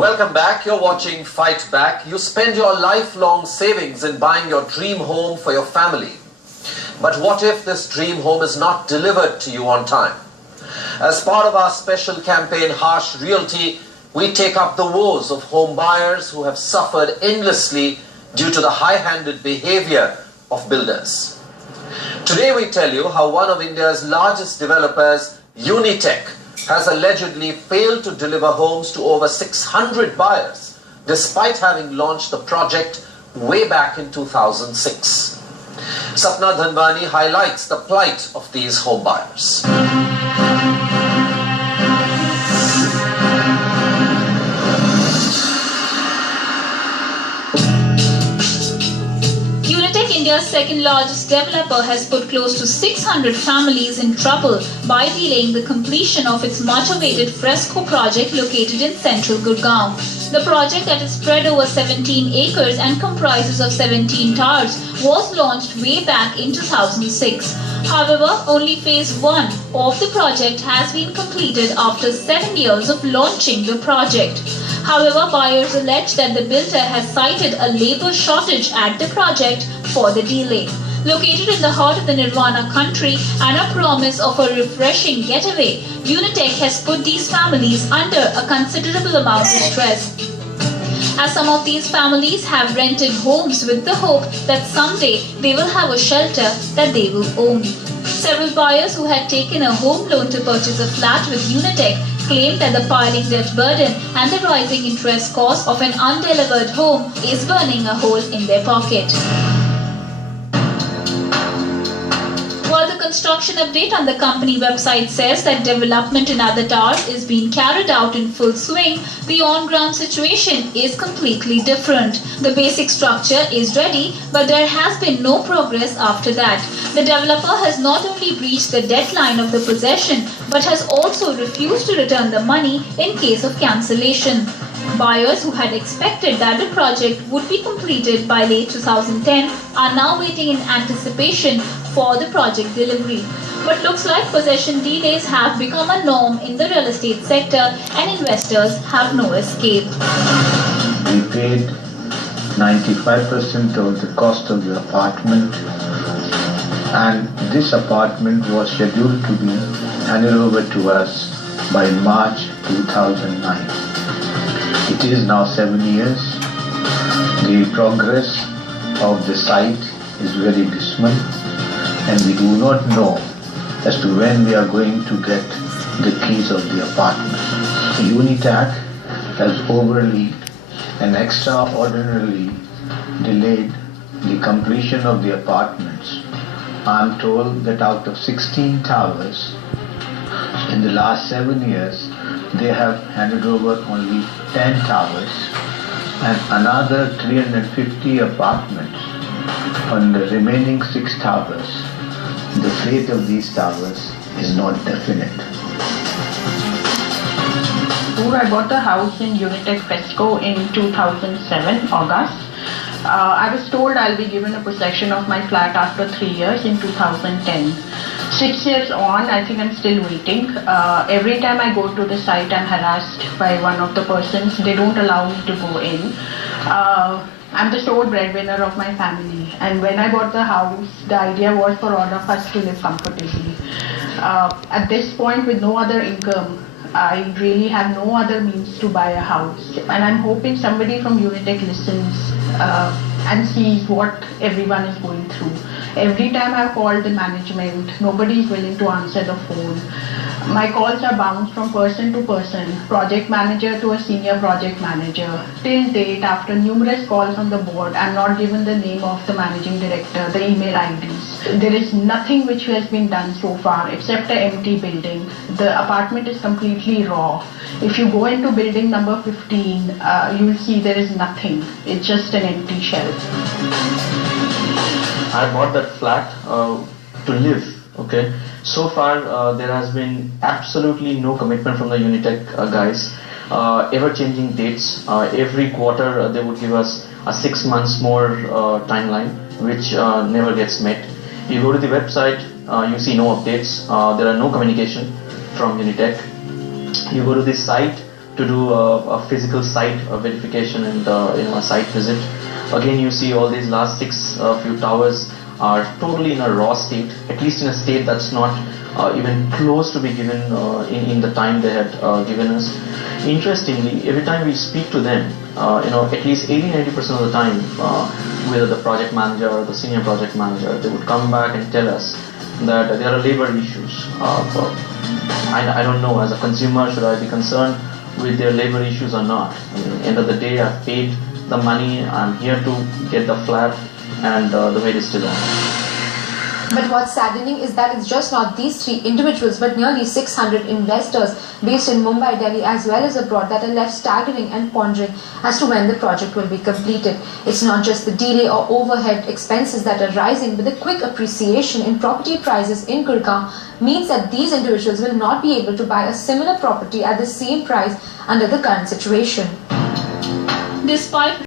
Welcome back. You're watching Fight Back. You spend your lifelong savings in buying your dream home for your family. But what if this dream home is not delivered to you on time? As part of our special campaign, Harsh Realty, we take up the woes of home buyers who have suffered endlessly due to the high-handed behavior of builders. Today we tell you how one of India's largest developers, Unitech, has allegedly failed to deliver homes to over 600 buyers, despite having launched the project way back in 2006. Sapna Dhanwani highlights the plight of these home buyers. Unitech, India's second largest developer, has put close to 600 families in trouble by delaying the completion of its much-awaited Fresco project located in central Gurgaon. The project, that is spread over 17 acres and comprises of 17 towers, was launched way back in 2006. However, only phase 1 of the project has been completed after 7 years of launching the project. However, buyers allege that the builder has cited a labor shortage at the project for the delay. Located in the heart of the Nirvana country and a promise of a refreshing getaway, Unitech has put these families under a considerable amount of stress, as some of these families have rented homes with the hope that someday they will have a shelter that they will own. Several buyers who had taken a home loan to purchase a flat with Unitech claimed that the piling debt burden and the rising interest cost of an undelivered home is burning a hole in their pocket. While the construction update on the company website says that development in other towers is being carried out in full swing, the on-ground situation is completely different. The basic structure is ready, but there has been no progress after that. The developer has not only breached the deadline of the possession, but has also refused to return the money in case of cancellation. Buyers who had expected that the project would be completed by late 2010 are now waiting in anticipation for the project delivery. But looks like possession delays have become a norm in the real estate sector and investors have no escape. We paid 95% of the cost of the apartment, and this apartment was scheduled to be handed over to us by March 2009. It is now 7 years. The progress of the site is very dismal, and we do not know as to when we are going to get the keys of the apartment. Unitech has overly and extraordinarily delayed the completion of the apartments. I am told that out of 16 towers, in the last 7 years, they have handed over only 10 towers and another 350 apartments on the remaining 6 towers. The fate of these towers is not definite. I bought the house in Unitech Fresco in 2007, August. I was told I'll be given a possession of my flat after 3 years in 2010. 6 years on, I think I'm still waiting. Every time I go to the site, I'm harassed by one of the persons. They don't allow me to go in. I'm the sole breadwinner of my family, and when I bought the house, the idea was for all of us to live comfortably. At this point, with no other income, I really have no other means to buy a house, and I'm hoping somebody from Unitech listens and sees what everyone is going through. Every time I've called the management, nobody is willing to answer the phone. My calls are bounced from person to person, project manager to a senior project manager. Till date, after numerous calls on the board, I'm not given the name of the managing director, the email IDs. There is nothing which has been done so far except an empty building. The apartment is completely raw. If you go into building number 15, you'll see there is nothing. It's just an empty shell. I bought that flat to live. Okay. So far, there has been absolutely no commitment from the Unitech guys. Ever-changing dates. Every quarter, they would give us a 6 months more timeline, which never gets met. You go to the website, you see no updates. There are no communication from Unitech. You go to the site, to do a physical site verification and a site visit. Again, you see all these last few towers are totally in a raw state, at least in a state that's not even close to be given in the time they had given us. Interestingly, every time we speak to them, at least 80-90% of the time, whether the project manager or the senior project manager, they would come back and tell us that there are labor issues. I don't know, as a consumer, should I be concerned with their labor issues or not? I mean, end of the day, I've paid the money, I'm here to get the flat, and the wait is still on. But what's saddening is that it's just not these 3 individuals, but nearly 600 investors based in Mumbai, Delhi as well as abroad that are left staggering and pondering as to when the project will be completed. It's not just the delay or overhead expenses that are rising, but the quick appreciation in property prices in Gurgaon means that these individuals will not be able to buy a similar property at the same price under the current situation. Despite